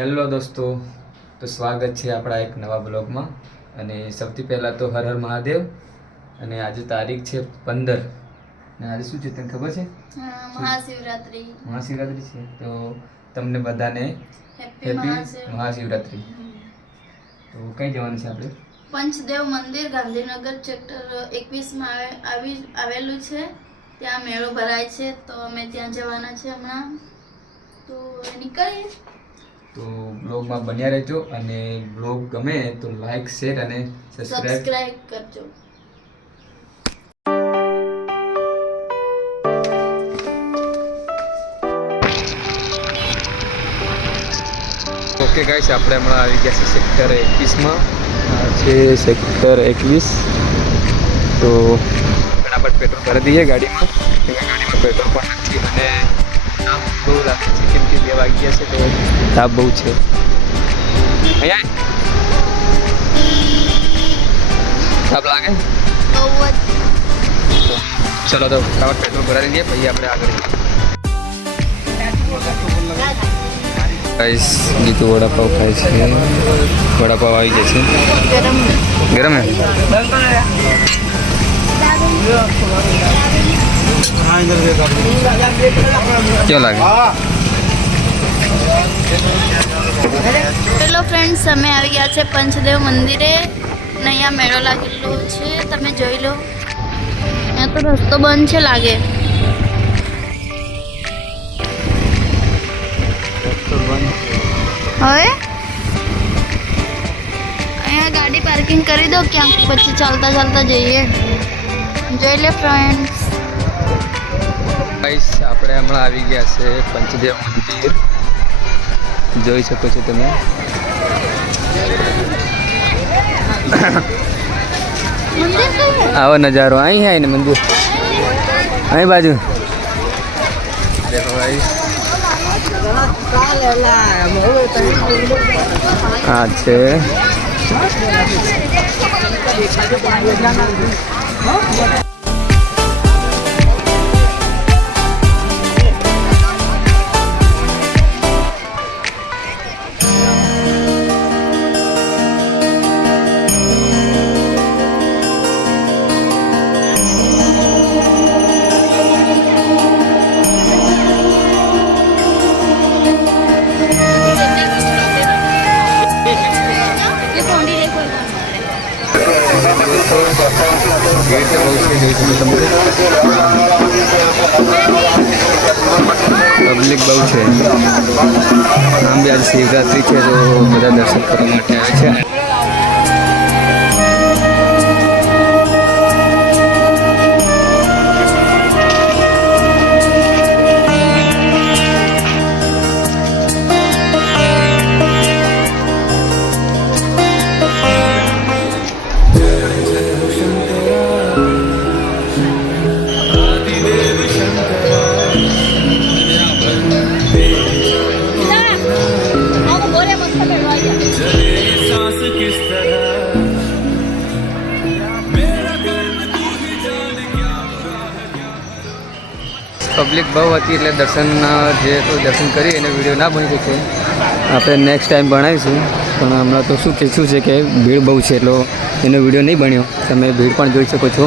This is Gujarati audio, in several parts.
હેલો દોસ્તો, તો સ્વાગત છે આપણા એક નવા બ્લોગમાં. અને સૌથી પહેલાં તો હર હર મહાદેવ. અને આજે તારીખ છે 15 અને આજે શું છે તને ખબર છે? મહાશિવરાત્રી. મહાશિવરાત્રી છે, તો તમને બધાને હેપી મહાશિવરાત્રી. તો કઈ જવાનું છે આપણે? પંચદેવ મંદિર ગાંધીનગર સેક્ટર 21માં આવેલું છે. ત્યાં મેળો ભરાય છે, તો અમે ત્યાં જવાના છે હમણાં. તો નીકળીએ. તો બ્લોગમાં બન્યા રહેજો અને બ્લોગ ગમે તો લાઈક, શેર અને સબસ્ક્રાઇબ કરજો. ઓકે ગાઈસ, આપણે હમણાં આવી ગયા છે સેક્ટર 21માં. આ છે સેક્ટર 21. તો ફટાફટ પેટ્રોલ ભરી દઈએ ગાડીમાં. ગાડીમાં પેટ્રોલ પણ નથી અને તાપ બહુ લાગે છે, કેમ કે 2 વાગ્યા છે તો તાપ બહુ છે. અહીંયા તાપ લાગે. ચલો તો ફટાફટ પેટ્રોલ ભરાવી દઈએ, પછી આપણે આગળ ગાઈસ. ગીતુ વડાપાવ ખાય છે. વડાપાવ આવી જશે. ગરમ હે? કેવો લાગે? હેલો ફ્રેન્ડ્સ, અમે આવી ગયા છે પંચદેવ મંદિરે ને અહીંયા મેળો લાગેલો છે, તમે જોઈ લો. અહીંયા તો રસ્તો બંધ છે લાગે. હવે અહીંયા ગાડી પાર્કિંગ કરી દો ક્યાંક, પછી ચાલતા ચાલતા જઈએ. જોઈ લે ફ્રેન્ડ્સ. ગાઈસ, આપણે હમણાં આવી ગયા છે પંચદેવ મંદિર. જોઈ શકો છો તમે. આવો નજારો અહીં આવીને મંદિર અહીં બાજુ દેખો ગાઈસ. આ છે ગેટ બહુ છે, જોઈ શકો તમે. પબ્લિક બહુ છે. આમ બી આજે શિવરાત્રી છે તો બધા દર્શન કરવા માટે આવે છે. પબ્લિક બહુ હતી એટલે દર્શન કરી એને વિડીયો ના બની શકે. આપણે નેક્સ્ટ ટાઈમ બનાવીશું, પણ હમણાં તો શું છે કે ભીડ બહુ છે એટલો એનો વિડીયો નહીં બન્યો. તમે ભીડ પણ જોઈ શકો છો.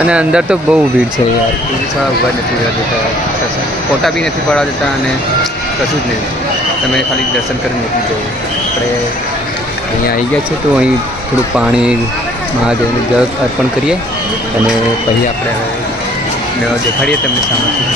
અને અંદર તો બહુ ભીડ છે યાર. પોલીસવાળા ઊભા નથી રહેવા દેતા, ફોટા બી નથી પાડવા દેતા અને કશું જ નહીં. તમે ખાલી દર્શન કરીને નીકળી જવું. આપણે અહીંયા આવી ગયા છે તો અહીં થોડું પાણી મહાદેવને જળ અર્પણ કરીએ અને પછી આપણે મેળો દેખાડીએ તમને સામાથી.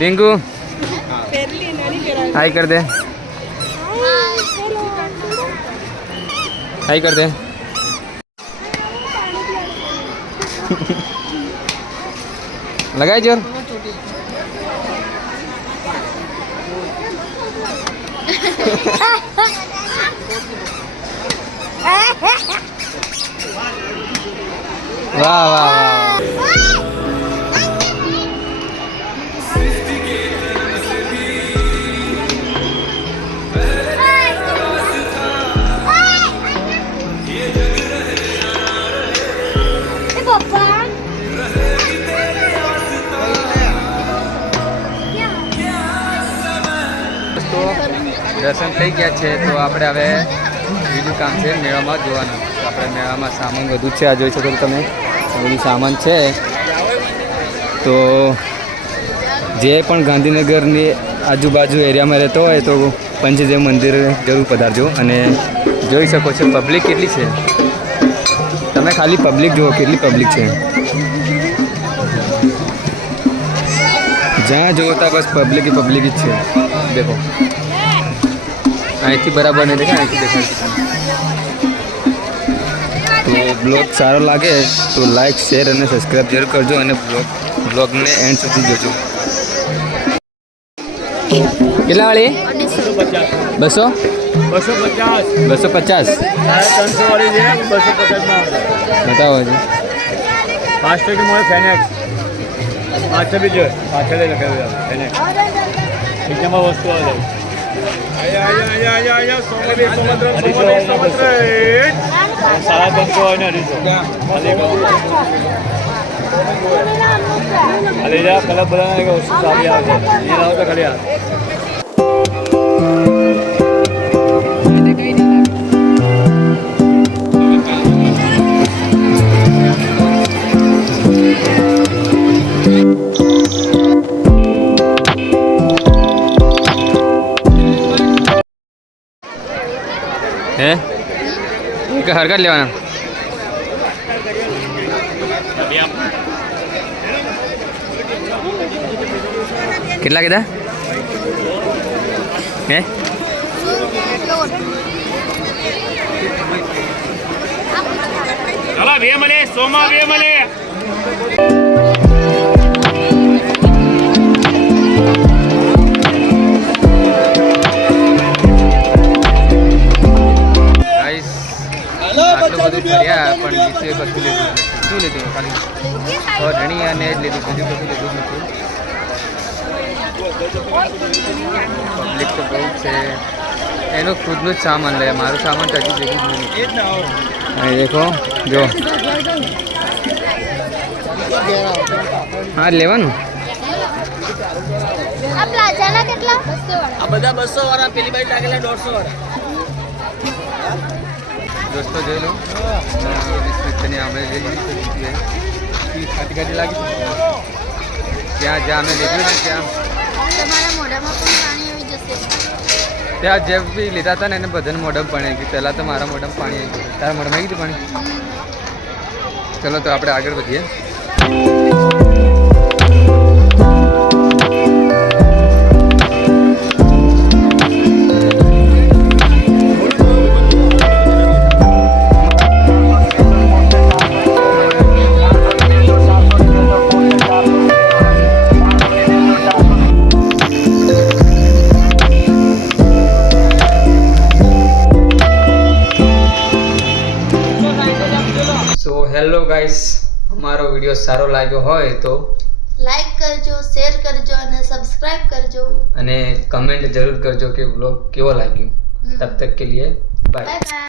टिंकू हाय कर दे, हाय कर दे। लगाए जोर वाह वाह वाह તો દર્શન થઈ ગયા છે તો આપણે હવે બીજું કામ છે મેળામાં જોવાનું. તો આપણે મેળામાં સામાન બધું છે આ જોઈ શકો છો તમે બધું સામાન છે. તો જે પણ ગાંધીનગરની આજુબાજુ એરિયામાં રહેતો હોય તો પંચદેવ મંદિર જરૂર પધારજો. અને જોઈ શકો છો પબ્લિક કેટલી છે, તમે ખાલી પબ્લિક જુઓ કેટલી પબ્લિક છે. જ્યાં જોવો ત્યાં બસ પબ્લિક જ છે. દેખો અહીંથી બરાબર નહીં દેખાય, અહીંથી દેખાય. તો બ્લોગ સારો લાગે તો લાઈક શેર અને સબસ્ક્રાઈબ જરૂર કરજો અને બ્લોગને એન્ડ સુધી જોજો. કેટલા વાળી? 200 250 વાળી છે 250 બતાવો હજી. 5 की मोड़ फैनेक्स 5 भी जो पाछળ લગાવ્યા ફેનેક્સ એકમાં વસ્તુ આવે આયા સોમલે સમુદ્ર સારા બંકો હોય ને રીતો અલે જા કલર બનાવને કે વસ્તુ સારી આવે છે એ લાવ તો ખાલી આવે. હે કે હરકત લેવાના કેટલા કીધા હે? ચલા બે મળે સોમા બે મળે. આટલું બધું ફર્યા પણ બીજું એક વસ્તુ લીધું. શું લીધું? ખાલી ધણી અને જ લીધું, બીજું કશું લીધું નથી. પબ્લિક તો બહુ છે, એનું ખુદનું જ સામાન લે. મારું સામાન તો હજી ભેગું જ નથી. અહીં દેખો જો હા લેવાનું. આ પ્લાઝાના કેટલા? આ બધા 200 વાળા, પેલી બાજુ લાગેલા 150 વાળા. દોસ્તો જોઈ લો આપણે ખાટી લાગી ત્યાં જ્યાં અમે લીધું ને ત્યાં તમારા મોઢામાં પણ પાણી આવી જશે. ત્યાં જે બી લીધા હતા ને એને બધાને મોઢામાં પાણી આવી ગયું. પહેલાં તો મારા મોઢામાં પાણી આવી ગયું. તારા મોઢામાં આવી ગયું પાણી? ચલો તો આપણે આગળ વધીએ. સો હેલો ગાઈસ, અમારો વિડીયો સારો લાગ્યો હોય તો લાઈક કરજો, શેર કરજો અને સબસ્ક્રાઇબ કરજો. અને કમેન્ટ જરૂર કરજો કે વ્લોગ કેવો લાગ્યો. તબ તક કે લીએ બાય. Bye bye.